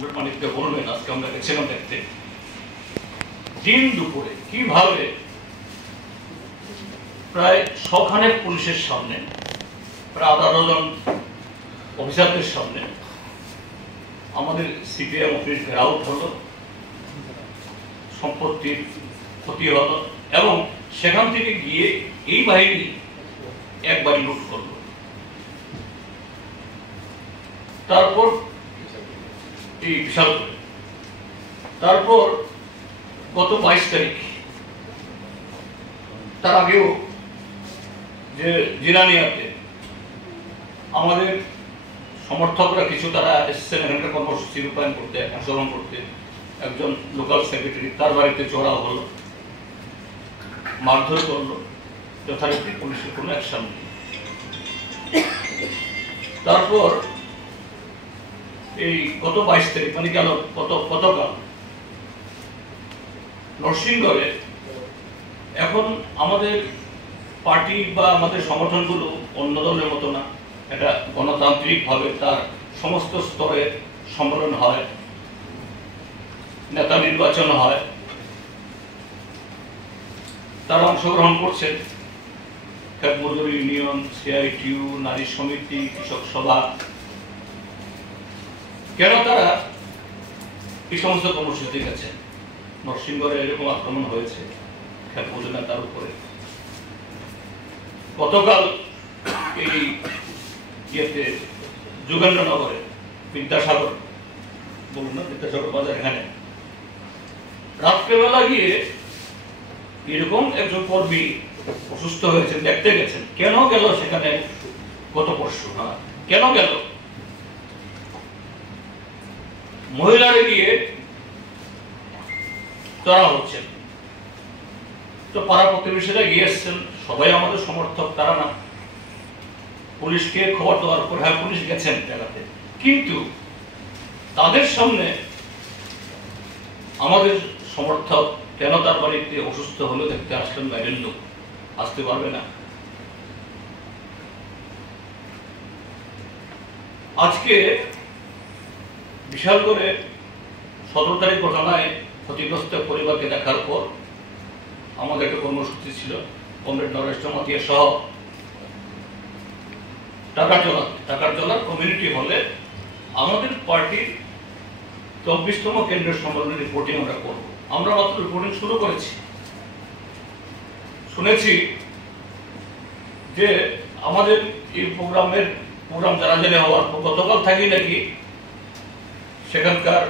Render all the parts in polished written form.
মানিককে বলবেন, আজকে আমরা গেছিলাম দেখতে দিন দুপুরে কিভাবে প্রায় 100 পুলিশের সামনে, প্রায় 18 জন অফিসারদের সামনে আমাদের সিপিএম অফিস ঘেরাও হলো, সম্পত্তির ক্ষতি হলো এবং সেখান থেকে গিয়ে এই বাহিনী একবারই লুট করলো। তারপর এই বিশাল করে তারপর গত 22 তারিখ, তার আগেও যে জিরানিয়াতে আমাদের সমর্থকরা কিছু তারা এসেছেন এখানকার কর্মসূচি রূপায়ণ করতে, অংশগ্রহণ করতে। একজন লোকাল সেক্রেটারি তার বাড়িতে চড়াও হলো, মারধর করলো, যথারীতি পুলিশের কোনো অ্যাকশন নেই। তারপর এই গত 22 তারিখ মানে গেল গতকাল নরসিংগড়ে, এখন আমাদের পার্টি বা আমাদের সংগঠনগুলো অন্য দলের মতো না, এটা গণতান্ত্রিকভাবে তার সমস্ত স্তরে সম্মেলন হয়, নেতা নির্বাচন হয়, তারা অংশগ্রহণ করছেন। খেত মজুর ইউনিয়ন, সিআইটিইউ, নারী সমিতি, কৃষক সভা। কেন তারা এই সমস্ত কর্মসূচি গেছেন? নরসিংগড়ে এরকম আক্রমণ হয়েছে খেত মজুর নেতার উপরে। গতকাল এই ইয়েতে যোগেন্দ্রনগরে বিদ্যাসাগর, বলুন না, বিদ্যাসাগর বাজার, এখানে রাত্রেবেলা গিয়ে এরকম একজন কর্মী অসুস্থ হয়েছে, দেখতে গেছেন। কেন গেল সেখানে? গত পরশু কেন গেল? মহিলারা গিয়ে তারা হচ্ছেন, তো পাড়া প্রতিবেশীরা গিয়ে এসছেন, সবাই আমাদের সমর্থক, তারা না। পুলিশকে খবর দেওয়ার পর হ্যাঁ পুলিশ গেছেন জায়গাতে, কিন্তু তাদের সামনে আমাদের সমর্থক কেন তার বাড়িতে অসুস্থ হলো দেখতে আসলেন বাইরের লোক, আসতে পারবে না? আজকে বিশাল করে 17 তারিখ ঘটনায় ক্ষতিগ্রস্ত পরিবারকে দেখার পর আমাদের একটা কর্মসূচি ছিল, কমরেড নরেশ জমাতিয়া সহ টাকারজলার কমিউনিটি হলে আমাদের পার্টির 24তম কেন্দ্রীয় সম্মেলনের রিপোর্টিং আমরা করব। আমরা মাত্র রিপোর্টিং শুরু করেছি। শুনেছি যে আমাদের এই প্রোগ্রাম জানাজানি হওয়ার গতকাল থাকি নাকি সেখানকার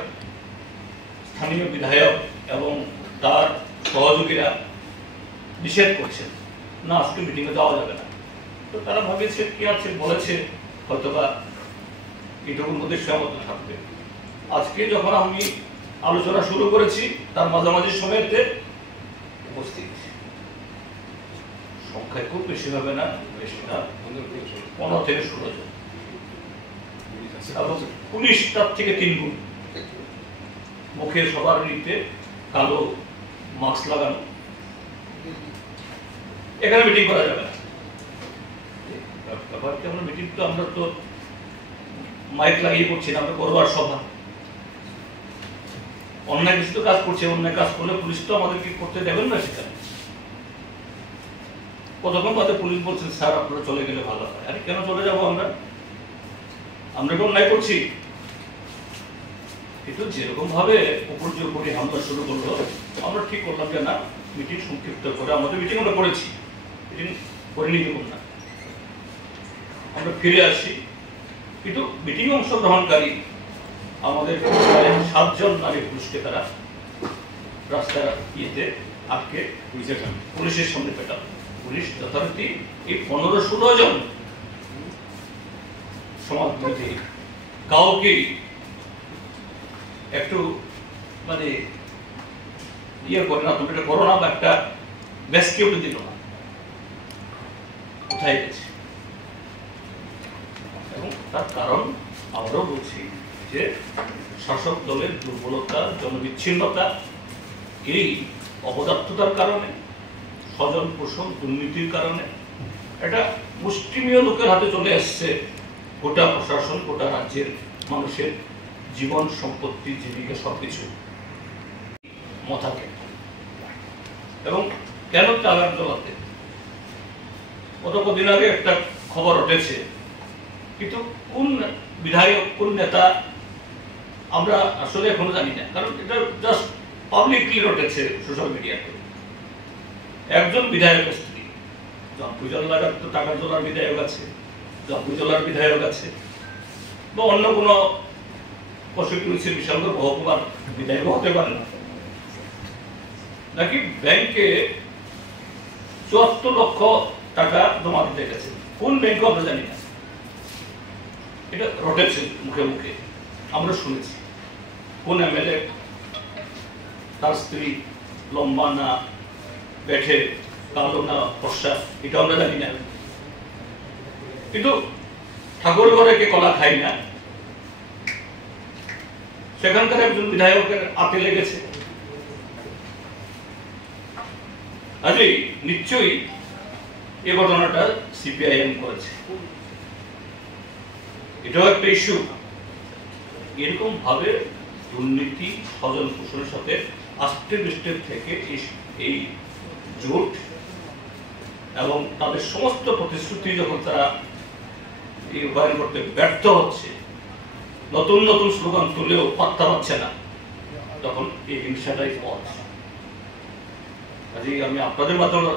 স্থানীয় বিধায়ক এবং তার সহযোগীরা নিষেধ করছেন, না আজকে মিটিংয়ে যাওয়া যাবে না। তো তারা ভাবেছে কি আছে, বলেছে হয়তোবা এটুকুর মধ্যে সীমাবদ্ধ থাকবে। আজকে যখন আমি আলোচনা শুরু করেছি তার মাঝামাঝি সময়তে উপস্থিত, সংখ্যায় খুব বেশি হবে না, বেশি না, 15 থেকে 16 জন, এবং পুলিশ তার থেকে 3 গুণ, মুখে সবার নিতে কালো মাস্ক লাগানো। এখানে মিটিং করা যাবে না। ব্যাপারটা আমরা মিটিং তো আমরা তো মাইক লাগিয়ে করছি না, আমরা করবার সভা। অন্যায় কিছু তো কাজ করছে, অন্যায় কাজ করলে পুলিশ তো আমাদেরকে করতে দেবেন না। সেখানে কতক্ষণ বাদে পুলিশ বলছেন স্যার আপনারা চলে গেলে ভালো হয়। আরে কেন চলে যাবো? আমরা কি অন্যায় করছি? কিন্তু যেরকম ভাবে উপর্যুপরি করে হামলা শুরু করলো, আমরা ঠিক করলাম যে না, মিটিং সংক্ষিপ্ত করে, আমাদের মিটিং আমরা করেছি, মিটিং করিনি দেখুন না, আমরা ফিরে আসি। কিন্তু মিটিং অংশগ্রহণকারী আমাদের 7 নারী পুলিশকে তারা রাস্তার ইয়েতে আটকে পুলিশের সামনে পেটাল। পুলিশ যথারীতি এই 15-16 জন সমাজ বিরোধী কাউকে একটু মানে ইয়ে করে না, তুমি এটা করো না, বা একটা ব্যাসকে উঠে দিল না, কোথায় গেছে। এবং তার কারণ আমরাও বলছি যে শাসক দলের দুর্বলতা, জনবিচ্ছিন্নতা, এই অপদার্থতার কারণে, স্বজন পোষণ দুর্নীতির কারণে এটা মুষ্টিমেয় লোকের হাতে চলে আসছে গোটা প্রশাসন, গোটা রাজ্যের মানুষের জীবন, সম্পত্তি, জীবিকা সবকিছু মাথাকে। এবং কেন চালান চালাতে গত কদিন আগে একটা খবর উঠেছে, কিন্তু কোন বিধায়ক, কোন নেতা আমরা আসলে এখনো জানি না, কারণ এটা জাস্ট পাবলিকলি উঠেছে সোশ্যাল মিডিয়াতে। একজন বিধায়কের স্ত্রী, জম্পুজলার তো টাকার জলার বিধায়ক আছে, জম্পুজলার বিধায়ক আছে, বা অন্য কোনো কনস্টিটিউয়েন্সির বিশালগড় মহকুমার বিধায়ক হতে পারে না, নাকি ব্যাংকে ৭৪ লক্ষ টাকা জমা দিতে গেছে। কোন ব্যাংকে আমরা জানি না, এটা রটেছে মুখে মুখে, আমরা শুনেছি। কোন এমএলএ, তার স্ত্রী লম্বা না বেঠে, কালো না ফর্সা, এটা আমরা জানি না। কিন্তু ঠাকুর ঘরে কে কলা খাই না, সেখানকার একজন বিধায়কের হাতে লেগেছে। আজই নিশ্চয়ই এই ঘটনাটা সিপিআইএম করেছে, এটাও একটা ইস্যু। এরকম ভাবে দুর্নীতি, স্বজন পোষণের সাথে আস্তে পৃষ্ঠের থেকে এই জোট এবং তাদের সমস্ত প্রতিশ্রুতি যখন তারা এই রূপায়ণ করতে ব্যর্থ হচ্ছে, নতুন নতুন স্লোগান তুলেও পাত্তা পাচ্ছে না, তখন এই হিংসাটাই পথ। কাজেই আমি আপনাদের মাধ্যমে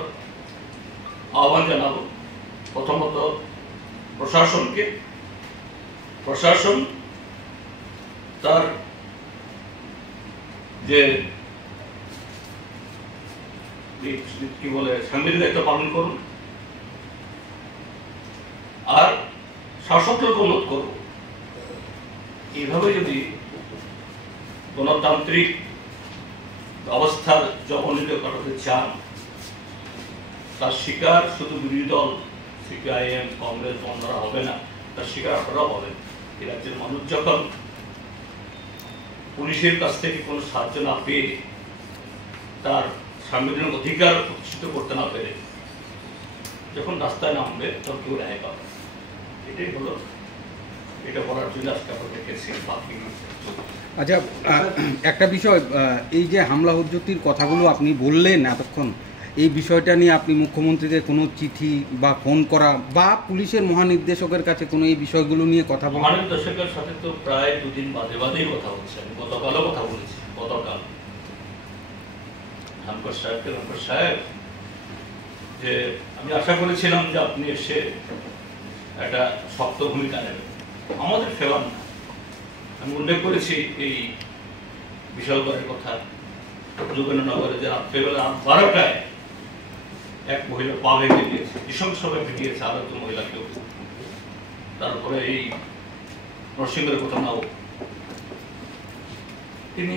আহ্বান জানাবো, প্রথমত প্রশাসনকে, প্রশাসন তার যে কি বলে সাংবিধানিক দায়িত্ব পালন করুন, আর শাসককে অনুরোধ করব, এইভাবে যদি গণতান্ত্রিক অবস্থার জবনিত করাতে চান, তার শিকার শুধু বিরোধী দল সিপিআইএম, কংগ্রেস, অন্যরা হবে না, তার শিকার আপনারাও হবেন। এই রাজ্যের মানুষ যখন পুলিশের কাছ থেকে কোনো সাহায্য না পেয়ে, তার সাংবিধানিক অধিকার প্রতিষ্ঠিত করতে না পেরে যখন রাস্তায় নামবে, তখন কেউ রেহাই পাবে। এটাই হলো, এটা বলার জন্য আজকে আমরা দেখেছি। বাকি আচ্ছা, একটা বিষয়, এই যে হামলা হুজ্জতির কথাগুলো আপনি বললেন এতক্ষণ, এই বিষয়টা নিয়ে আপনি মুখ্যমন্ত্রীকে কোনো চিঠি বা ফোন করা বা পুলিশের মহানির্দেশকের কাছে কোনো এই বিষয়গুলো নিয়ে কথা বলা? মহানির্দেশকের সাথে তো প্রায় দুদিন বাদে বাদেই কথা হচ্ছে। আমি গতকালও কথা বলেছি, গতকাল রামকর সাহেব, যে আমি আশা করেছিলাম যে আপনি এসে একটা শক্ত ভূমিকা নেবেন, আমাদের ফেলার না। আমি উল্লেখ করেছি এই বিশালগড়ের কথা, যোগেন্দ্রনগরে যে রাত্রেবেলা 12টায় এক মহিলা পা ভেঙে দিয়েছে, নৃশংসভাবে পিটিয়েছে আরো একজন মহিলাকেও। তারপরে এই নরসিংহের ঘটনাও তিনি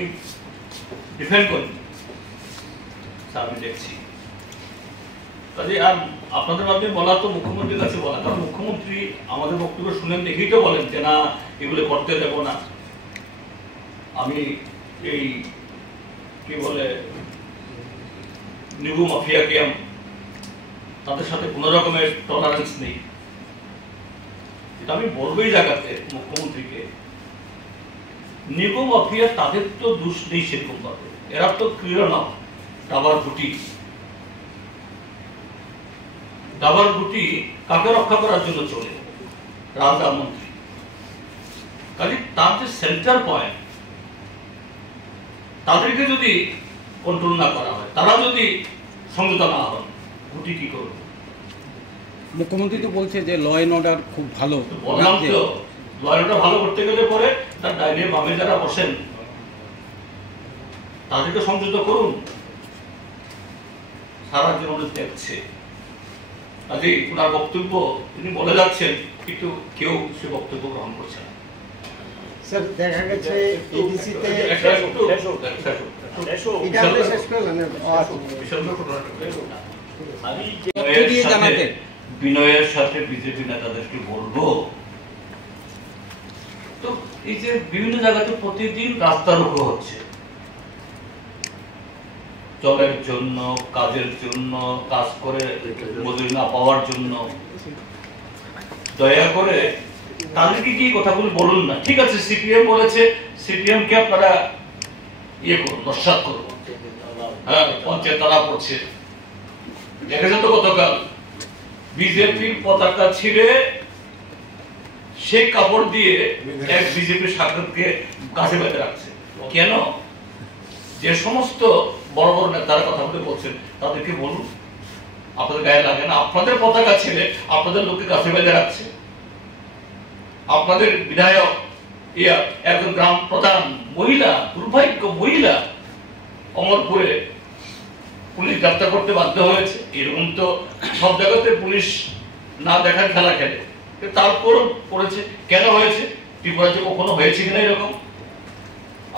ডিফেন্ড করেন, আমি দেখছি। কাজে আর আপনাদের মাধ্যমে বলা তো মুখ্যমন্ত্রীর কাছে বলা, কারণ মুখ্যমন্ত্রী আমাদের বক্তব্য শুনেন দেখেই তো বলেন যে না, এগুলো করতে দেব না। আমি এই কি বলে নিবু মাফিয়াকে, তাদের সাথে কোনো রকমের টলারেন্স নেই। এটা আমি বলবোই জায়গাতে মুখ্যমন্ত্রীকে, নিবু মাফিয়া তাদের তো দোষ নেই সেরকম ভাবে, এরা তো ক্রিয়া না, দাবার গুটি। দাবার গুটি কাকে রক্ষা করার জন্য চলে? রাজা মন্ত্রী। কাজে তার যে সেন্টার পয়েন্ট, তাদেরকে যদি কন্ট্রোল না করা হয়, তারা যদি সমঝোতা না হন, গুটি কি করবে? মুখ্যমন্ত্রী তো বলছে যে ল অ্যান্ড অর্ডার খুব ভালো। বললাম তো, ল অ্যান্ড অর্ডার ভালো করতে গেলে পরে তার ডাইনে বামে যারা বসেন তাদেরকে সমঝোতা করুন। সারা জীবন দেখছে। কাজে ওনার বক্তব্য তিনি বলে যাচ্ছেন, কিন্তু কেউ সে বক্তব্য গ্রহণ করছে না। স্যার, দেখা গেছে এডিসিতে বিনয়ের সাথে বিজেপি নেতাদেরকে বলবো, তো এই যে বিভিন্ন জায়গাতে প্রতিদিন রাস্তা রোকো হচ্ছে, জলের জন্য, কাজের জন্য, কাজ করে মজুরি না পাওয়ার জন্য, দয়া করে তাদেরকে কি কথাগুলো বলুন না। ঠিক আছে, সিপিএম বলেছে, সিপিএম কে আপনারা ইয়ে করুন, নস্যাৎ করুন। হ্যাঁ, পঞ্চায়েত তারা পড়ছে, দেখেছেন তো গতকাল বিজেপির পতাকা ছিঁড়ে সেই কাপড় দিয়ে এক বিজেপি সাংসদকে কাছে বেঁধে রাখছে। কেন? যে সমস্ত বড় বড় নেতারা কথা বলে বলছেন তাদেরকে বলুন, আপনাদের গায়ে লাগে না? আপনাদের পতাকা ছেড়ে আপনাদের লোককে কাছে বেঁধে রাখছে। আপনাদের বিধায়ক একজন গ্রাম প্রধান মহিলা, দুর্ভাগ্য মহিলা, অমরপুরে পুলিশ গ্রেফতার করতে বাধ্য হয়েছে। এরকম তো সব জায়গাতে পুলিশ না দেখার খেলা খেলে, তারপরও করেছে। কেন হয়েছে? ত্রিপুরাতে কখনো হয়েছে কিনা এরকম?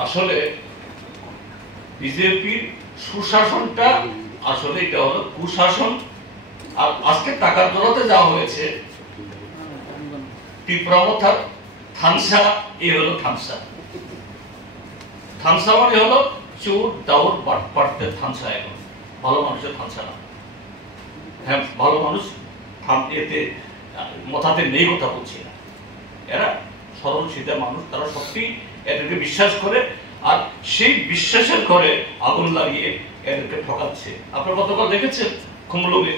আসলে বিজেপির সুশাসনটা আসলে এটা হলো কুশাসন। আর আজকে টাকার দৌলতে যা হয়েছে, ত্রিপুরা মথার থামসা, এই হলো থামসা। থামসা মানে হলো চোর দাউর বাটপাটদের থামসা। এখন ভালো মানুষের থামসা না। হ্যাঁ, ভালো মানুষ এতে মাথাতে নেই কথা বলছি না। এরা সরল সিধা মানুষ, তারা সত্যি এদেরকে বিশ্বাস করে, আর সেই বিশ্বাসের ঘরে আগুন লাগিয়ে এদেরকে ঠকাচ্ছে। আপনার গতকাল দেখেছেন খুমলুগে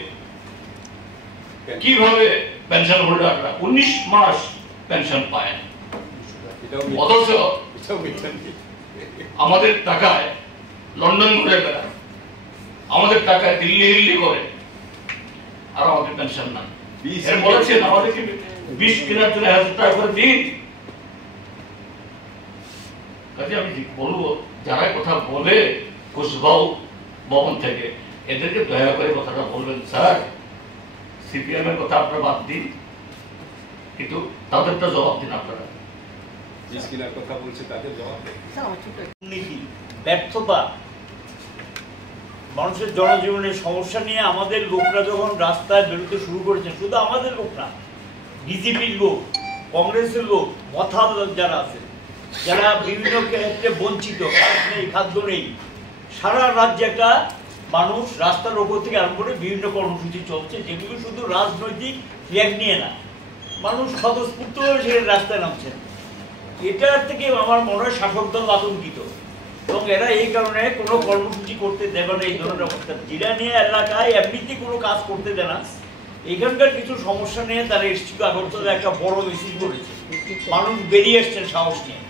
কিভাবে পেনশন হোল্ডাররা 19 মাস পেনশন পায়, অথচ আমাদের টাকায় লন্ডন ঘুরে বেড়ায়, আমাদের টাকায় দিল্লি করে, আর আমাদের পেনশন না। বলেছেন আমাদেরকে 20 কেনার জন্য 1000 টাকা করে দিন। কাজে আমি বলবো, যারা কথা বলে কুশবাউ ভবন থেকে, এদেরকে দয়া করে কথাটা বলবেন, স্যার সিপিএম এর কথা আপনারা বাদ দিন, কিন্তু তাদেরটা জবাব দিন। আপনারা কথা বলছে তাদের জবাব দেন। ব্যর্থতা, মানুষের জনজীবনের সমস্যা নিয়ে আমাদের লোকরা যখন রাস্তায় বেরোতে শুরু করেছেন, শুধু আমাদের লোক না, বিজেপির লোক, কংগ্রেসের লোক, মথা যারা আছে, যারা বিভিন্ন ক্ষেত্রে বঞ্চিত, নেই, খাদ্য নেই, সারা রাজ্যে একটা মানুষ রাস্তার ওপর থেকে আরম্ভ করে বিভিন্ন কর্মসূচি চলছে, যেগুলো শুধু রাজনৈতিক ফ্ল্যাগ নিয়ে না, মানুষ স্বতঃস্ফূর্ত সেখানে রাস্তায় নামছেন। এটার থেকে আমার মনে হয় শাসক দল আতঙ্কিত, এবং এরা এই কারণে কোনো কর্মসূচি করতে দেবে না। এই ধরনের অবস্থা জিরানিয়া এলাকায় এমনিতে কোনো কাজ করতে দেয় না। এখানকার কিছু সমস্যা নিয়ে তারা এসেছিল, আগরতলা একটা বড় মিছিল করেছে, মানুষ বেরিয়ে এসছেন সাহস নিয়ে।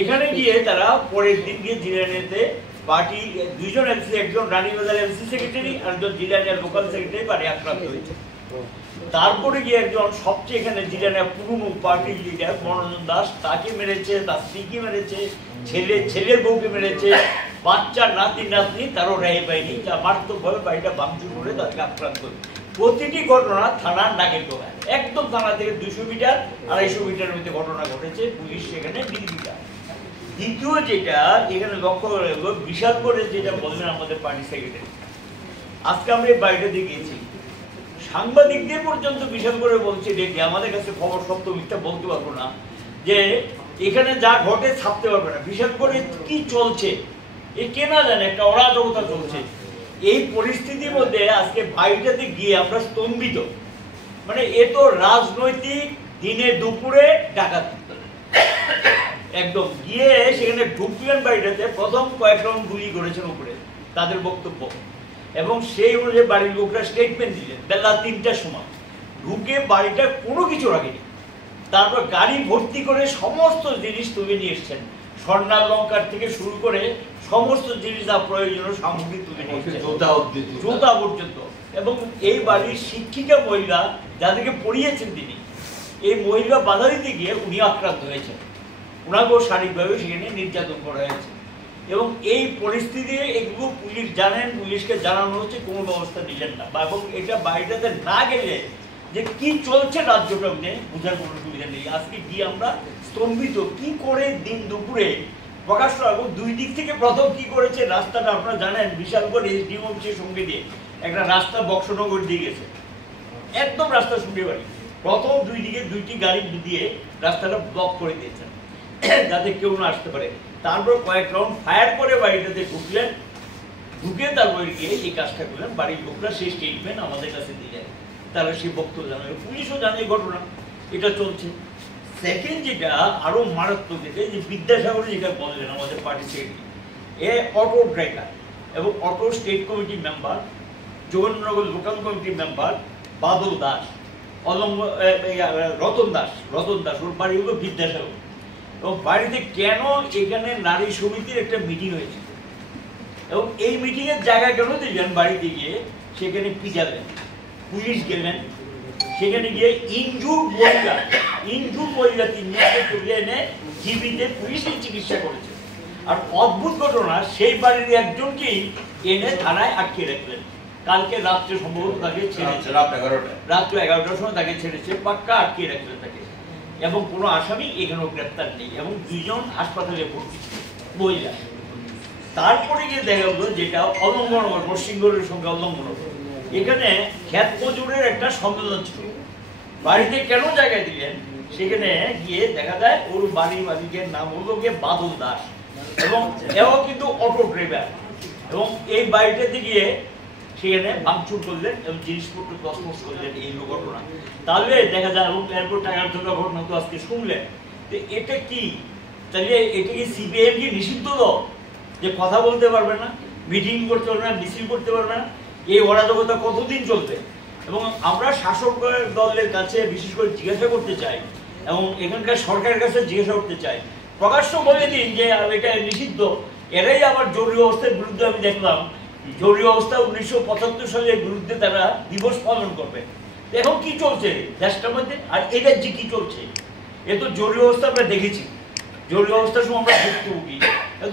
এখানে গিয়ে তারা পরের দিন গিয়ে জিরানিয়াতে পার্টি দুইজন এমসি, একজন রানীবাজার এমসি সেক্রেটারি আর একজন জিরানিয়ার লোকাল সেক্রেটারি পারে আক্রান্ত হয়েছে। তারপরে গিয়ে একজন সবচেয়ে এখানে জিরানিয়া পুরনো পার্টির লিডার মনোরঞ্জন দাস, তাকে মেরেছে, তার স্ত্রীকে মেরেছে, ছেলের বউকে মেরেছে, বাচ্চা নাতি নাতনি তারও রেহাই পায়নি, যা মারাত্মকভাবে বাড়িটা ভাঙচুর করে তাদেরকে আক্রান্ত করে। প্রতিটি ঘটনা থানার নাকের ডোকায়, একদম থানা থেকে 200 মিটার 250 মিটারের মধ্যে ঘটনা ঘটেছে, পুলিশ সেখানে নির্বিকার। দ্বিতীয় যেটা এখানে লক্ষ্য করা গেল, বিশাল করে যেটা বললেন আমাদের পার্টি সেক্রেটারি, আজকে আমরা এই বাড়িটা দিয়ে গিয়েছি, সাংবাদিকদের পর্যন্ত বিশাল করে বলছে ডেকে, আমাদের কাছে খবর সত্য মিথ্যা বলতে পারবো না, যে এখানে যা ঘটে ছাপতে পারবে না, বিশাল করে কি চলছে এ কে না জানে, একটা অরাজকতা চলছে। এই পরিস্থিতির মধ্যে আজকে বাড়িটাতে গিয়ে আমরা স্তম্ভিত, মানে এ তো রাজনৈতিক দিনে দুপুরে ডাকাতি। একদম গিয়ে সেখানে ঢুকলেন বাড়িটাতে, প্রথম কয়েক রাউন্ড গুলি করেছেন উপরে, তাদের বক্তব্য, এবং সেই অনুযায়ী বাড়ির লোকরা স্টেটমেন্ট দিলেন বেলা 3টার সময়। ঢুকে বাড়িটা কোনো কিছু রাখেনি, তারপর গাড়ি ভর্তি করে সমস্ত জিনিস তুলে নিয়ে এসছেন, স্বর্ণালঙ্কার থেকে শুরু করে সমস্ত জিনিস যা প্রয়োজনীয় সামগ্রী তুলে নিয়ে এসছেন, জুতা পর্যন্ত। এবং এই বাড়ির শিক্ষিকা মহিলা যাদেরকে পড়িয়েছেন তিনি, এই মহিলা বাধা দিতে গিয়ে উনি আক্রান্ত হয়েছেন, ওনাকেও শারীরিকভাবে সেখানে নির্যাতন করা হয়েছে। এবং এই পরিস্থিতি এগুলো পুলিশ জানেন, পুলিশকে জানানো হচ্ছে, কোনো ব্যবস্থা নিলেন না, এবং এটা বাড়িটাতে না গেলে যে কি চলছে রাজ্যটা নিয়ে বোঝার কোনো সুবিধা নেই। আজকে গিয়ে আমরা স্তম্ভিত, কি করে দিন দুপুরে প্রকাশ্য, এবং দুই দিক থেকে প্রথম কি করেছে, রাস্তাটা আপনারা জানেন বিশাল করে এসডিও অফিসের সঙ্গে দিয়ে একটা রাস্তা বক্সনগর দিয়ে গেছে, একদম রাস্তা সঙ্গে বাড়ি, প্রথম দুই দিকে 2টি গাড়ি দিয়ে রাস্তাটা ব্লক করে দিয়েছেন যাতে কেউ না আসতে পারে। তারপর কয়েক রাউন্ড ফায়ার করে বাড়িটাতে ঢুকলেন, ঢুকে তারপরে গিয়ে এই কাজটা করলেন। বাড়ির লোকরা সেই স্টেটমেন্ট আমাদের কাছে দিলেন, তারা সেই বক্তব্য জানাবে, পুলিশও জানে ঘটনা এটা চলছে, সেকেন্ড যেটা আরো মারাত্মক যেটা, যে বিদ্যাসাগর যেটা বললেন আমাদের পার্টি সেক্রেটারি, এ অটো ড্রাইভার এবং auto state committee member, Jogendranagar local committee member Badal Das, Ratan Das ওর বাড়ি হলো বিদ্যাসাগর। এবং বাড়িতে কেন এখানে নারী সমিতির একটা মিটিং হয়েছে, এবং এই মিটিং এর জায়গা কেন দিলেন, বাড়িতে গিয়ে সেখানে পিটালেন, পুলিশ গেলেন, সেখানে গিয়ে ইনজুর মহিলা 3 জনকে তুলে এনে জীবিতে পুলিশের চিকিৎসা করেছে। আর অদ্ভুত ঘটনা, সেই বাড়ির একজনকেই এনে থানায় আটকে রাখলেন। কালকে রাত্রে সম্ভবত তাকে ছেড়েছে, রাত্রে 11টার সময় তাকে ছেড়েছে, পাক্কা আটকে রাখলেন তাকে। এবং কোনো আসামি এখানেও গ্রেপ্তার নেই, এবং 2 জন হাসপাতালে ভর্তি মহিলা। তারপরে গিয়ে দেখা গেল যেটা অলঙ্ঘন, নরসিংগড়ের সঙ্গে অলঙ্ঘন, এখানে খ্যাত মজুরের একটা সম্মেলন ছিল। বাড়িতে কেন জায়গায় দিলেন, সেখানে গিয়ে দেখা যায় ওর বাড়ির মালিকের নাম হলো গিয়ে বাদল দাস, এবং এও কিন্তু অটো ড্রাইভার। এবং এই বাড়িটাতে গিয়ে সেখানে ভাঙচুর করলেন এবং জিনিসপত্র তছনছ করলেন, এই ঘটনা। তাহলে দেখা যায়, এবং এরপর টাকার জন্য ঘটনা তো আজকে শুনলেন, তো এটা কি, তাহলে এটা কি সিপিএম কি নিষিদ্ধ দল, যে কথা বলতে পারবে না, মিটিং করতে পারবে না, মিছিল করতে পারবে না? এই অরাজকতা কতদিন চলবে? এবং আমরা শাসক দলের কাছে বিশেষ করে জিজ্ঞাসা করতে চাই, এবং এখানকার সরকারের কাছে জিজ্ঞাসা করতে চাই, প্রকাশ্য বলে দিন যে এটা নিষিদ্ধ। এরাই আবার জরুরি অবস্থার বিরুদ্ধে, আমি দেখলাম জরুরি অবস্থা 1975 সালের বিরুদ্ধে তারা দিবস পালন করবে। এখন কি চলছে দেশটার মধ্যে, আর এদের যে কি চলছে, এ তো জরুরি অবস্থা আমরা দেখেছি, জরুরি অবস্থার সময় আমরা ভুক্তভোগী,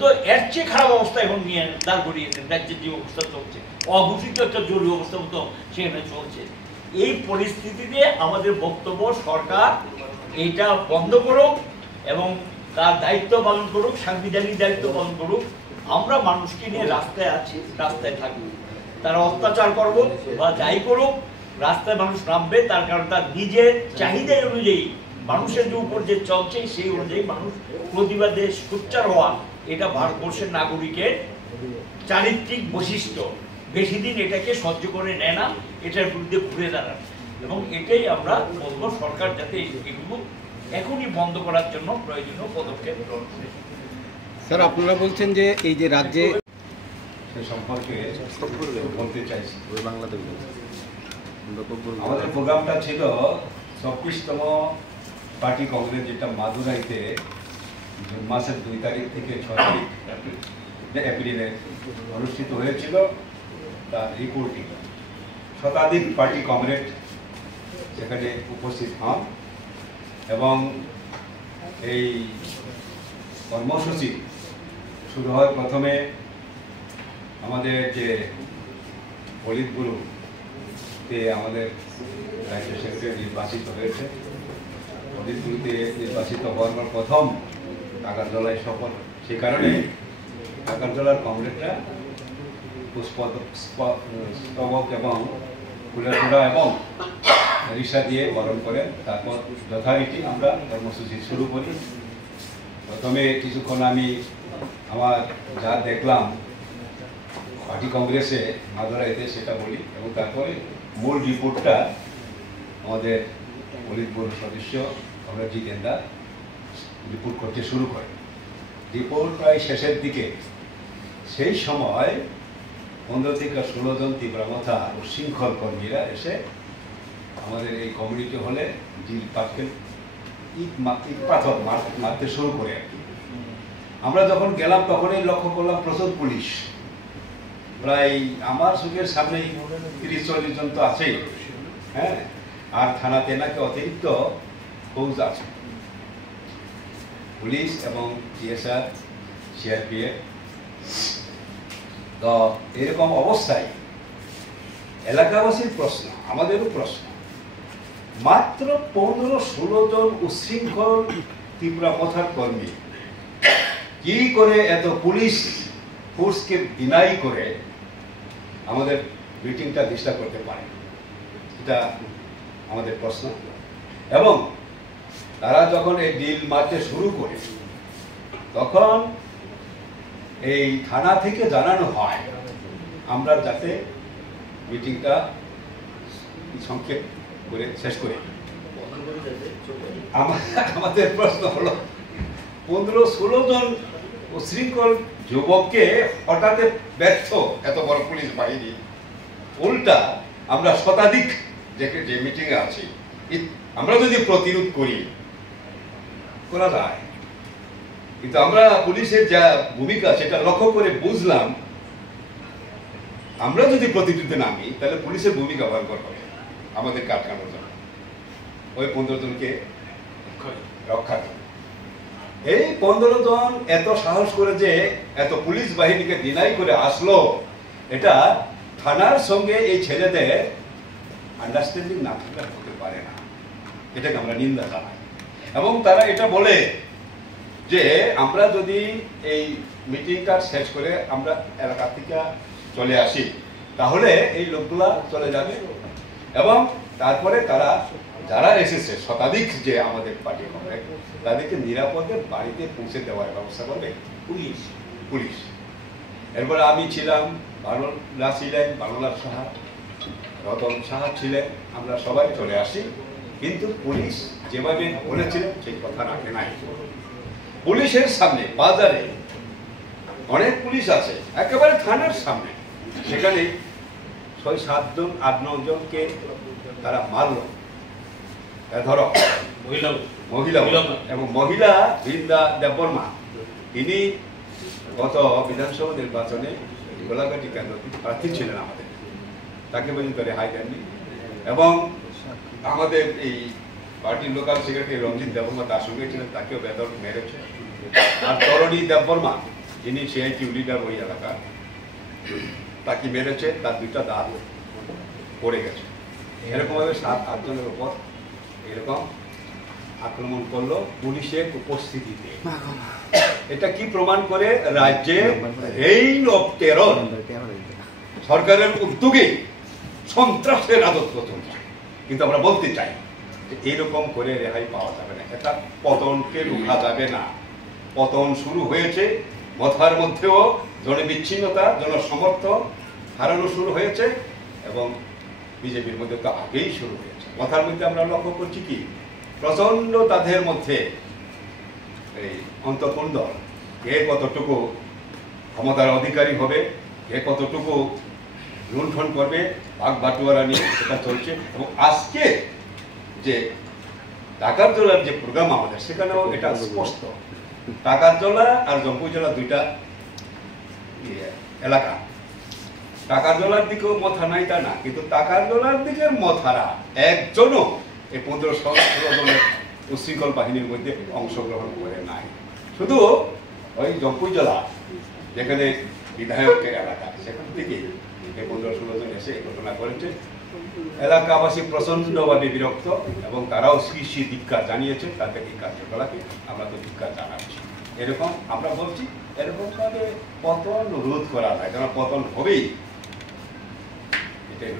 তো এর চেয়ে খারাপ অবস্থা এখন নিয়ে দাঁড় করিয়েছেন। রাজ্যের যে অবস্থা চলছে, অঘোষিত একটা জরুরি অবস্থা মতো সেখানে চলছে। এই পরিস্থিতিতে আমাদের বক্তব্য, সরকার এইটা বন্ধ করুক এবং তার দায়িত্ব পালন করুক, সাংবিধানিক দায়িত্ব পালন করুক। আমরা মানুষকে নিয়ে রাস্তায় আছি, রাস্তায় থাকবো। তারা অত্যাচার করবো বা যাই করুক, রাস্তায় মানুষ নামবে, তার কারণ তার নিজের চাহিদা অনুযায়ী মানুষের যে উপর যে চলছে সেই অনুযায়ী মানুষ প্রতিবাদে সোচ্চার হওয়া, এটা ভারতবর্ষের নাগরিকের চারিত্রিক বৈশিষ্ট্য। বেশি দিন এটাকে সহ্য করে নেয় না, এটার বিরুদ্ধে ঘুরে দাঁড়ান। এবং এটাই আমরা বলবো, সরকার যাতে এগুলো এখনই বন্ধ করার জন্য প্রয়োজনীয় পদক্ষেপ গ্রহণ করে। স্যার, আপনারা বলছেন যে এই যে রাজ্যে সে সম্পর্কে বলতে চাইছি। আমাদের প্রোগ্রামটা ছিল 24তম পার্টি কংগ্রেস, যেটা মাদুরাইতে জুন মাসের 2 তারিখ থেকে 6 তারিখ এপ্রিলে অনুষ্ঠিত হয়েছিল। তার রিপোর্টিং শতাধিক পার্টি কংগ্রেস সেখানে উপস্থিত হন, এবং এই কর্মসূচি শুরু হয় প্রথমে আমাদের যে পলিট ব্যুরোতে আমাদের রাজ্য সেক্রেটারি নির্বাচিত হয়েছে। পলিট ব্যুরোতে নির্বাচিত হওয়ার পর প্রথম কাকারজলায় সফর, সে কারণে কাকারজলার কংগ্রেসরা পুষ্পস্তবক এবং ফুলের তোড়া এবং রিক্সা দিয়ে বরণ করেন। তারপর যথারীতি আমরা কর্মসূচি শুরু করি। প্রথমে কিছুক্ষণ আমি আমার যা দেখলাম পার্টি কংগ্রেসে মাদুরাইতে সেটা বলি, এবং তারপরে মূল রিপোর্টটা আমাদের পলিট ব্যুরো সদস্য আমরা জিতেন্দা রিপোর্ট করতে শুরু করে। রিপোর্ট প্রায় শেষের দিকে, সেই সময় 15 থেকে 16 জন তীব্রমাথা ও শৃঙ্খল কর্মীরা এসে আমাদের এই কমিউনিটি হলে ডিল পাটকেল ইট পাথর মারতে শুরু করে। আমরা যখন গেলাম তখনই লক্ষ্য করলাম প্রচুর পুলিশ, প্রায় আমার চোখের সামনেই 30-40 জন তো আছেই, হ্যাঁ, আর থানাতে নাকি অতিরিক্ত ফৌজ আছে, পুলিশ এবং টিএসআর, সিআরপিএফ। তো এরকম অবস্থায় এলাকাবাসীর প্রশ্ন, আমাদেরও প্রশ্ন, মাত্র 15-16 জন উচ্ছৃঙ্খল তীব্রপন্থার কর্মী কি করে এত পুলিশ ফোর্সকে ডিনাই করে আমাদের মিটিংটা ডিস্টার্ব করতে পারে, এটা আমাদের প্রশ্ন। এবং তারা যখন এই ডিল মারতে শুরু করে, তখন এই থানা থেকে জানানো হয় আমরা যাতে মিটিংটা সংক্ষেপ করে শেষ করি। আমাদের প্রশ্ন হলো 15-16 জন উশৃঙ্খল যুবককে হঠাৎ ব্যর্থ এত বড় পুলিশ বাহিনী, উল্টা আমরা শতাধিক যে মিটিংয়ে আছি, আমরা যদি প্রতিরোধ করা যায়, কিন্তু আমরা পুলিশের যা ভূমিকা সেটা লক্ষ্য করে বুঝলাম, আমরা যদি প্রতিরোধে নামি তাহলে পুলিশের ভূমিকা ভয়ঙ্কর হবে আমাদের আটকানোর জন্য, ওই 15 জনকে রক্ষা করে। এই 15 জন এত সাহস করে যে এত পুলিশ বাহিনীকে ডিনাই করে আসলো, এটা থানার সঙ্গে এই ছেলেদের আন্ডারস্ট্যান্ডিং না থাকলে হতে পারে না, এটাকে আমরা নিন্দা জানাই। এবং তারা এটা বলে যে আমরা যদি এই মিটিংটা শেষ করে আমরা এলাকা থেকে চলে আসি তাহলে এই লোকগুলা চলে যাবে, এবং তারপরে তারা যারা এসেছে শতাধিক যে আমাদের পার্টি হবে তাদেরকে নিরাপদে বাড়িতে পৌঁছে দেওয়ার ব্যবস্থা করবে পুলিশ। এরপরে আমি ছিলাম, বানুলা ছিলেন, বানুলার সাহা, রতন সাহা ছিলেন, আমরা সবাই চলে আসি, কিন্তু পুলিশ যেভাবে বলেছিলেন সেই কথা রাখে নাই। পুলিশের সামনে বাজারে অনেক পুলিশ আছে, একেবারে থানার সামনে, সেখানে 6-7 জন 8-9 জনকে তারা মারলো। ধরো মহিলা এবং মহিলা বৃন্দা দেববর্মা, তিনি গত বিধানসভা নির্বাচনে গোলাঘাটি কেন্দ্র প্রার্থী ছিলেন আমাদের, তাকে পর্যন্ত রেহাই দেননি। এবং আমাদের এই পার্টির লোকাল সেক্রেটারি রঞ্জিত দেববর্মা তার সঙ্গে ছিলেন, তাকেও বেদর মেরেছে। আর তরণী দেববর্মা, যিনি সিআইটিউ লিডার ওই এলাকার, তাকে মেরেছে, তার 2টা দাঁত পড়ে গেছে। এরকমভাবে 7-8 জনের উপর এরকম আক্রমণ করলো পুলিশের উপস্থিতিতে। এটা কি প্রমাণ করে? রাজ্যে রেইন অফ টেরর, সরকারের উদ্যোগে সন্ত্রাসের রাজত্ব চলছে। কিন্তু আমরা বলতে চাই যে এইরকম করে রেহাই পাওয়া যাবে না, এটা পতনকে রোখা যাবে না। পতন শুরু হয়েছে, মথার মধ্যেও জনবিচ্ছিন্নতা, জনসমর্থন হারানো শুরু হয়েছে, এবং বিজেপির মধ্যে তো আগেই শুরু হয়েছে। মথার মধ্যে আমরা লক্ষ্য করছি কি প্রচন্ড তাদের মধ্যে এই অন্তঃকুণ্ড, কে কতটুকু ক্ষমতার অধিকারী হবে, কে কতটুকু লুণ্ঠন করবে, ভাগ বাটোয়ারা নিয়ে এটা চলছে। এবং আজকে যে ডাকাতজলার যে প্রোগ্রাম আমাদের, সেখানেও এটা স্পষ্ট। ডাকাতজলা আর জম্পুজলা 2টা এলাকা, টাকারজলার দিকেও মথা নাই তা না, কিন্তু টাকারজলার দিকের মথারা একজনও এই 15-16 জনের উশৃঙ্খল বাহিনীর মধ্যে অংশগ্রহণ করে নাই। শুধু ওই জম্পুজলা যেখানে বিধায়কের এলাকা, সেখান থেকে এই 15-16 জন এসে এই ঘটনা করেছে। এলাকাবাসী প্রচন্ডভাবে বিরক্ত, এবং তারাও শ্রী ধিক্কার জানিয়েছে। তাদের এই কার্যকলাপে আমরা তো ধিক্কার জানাচ্ছি। এরকম আমরা বলছি, এরকম ভাবে পতন রোধ করা যায়, কারণ পতন হবেই। এটাই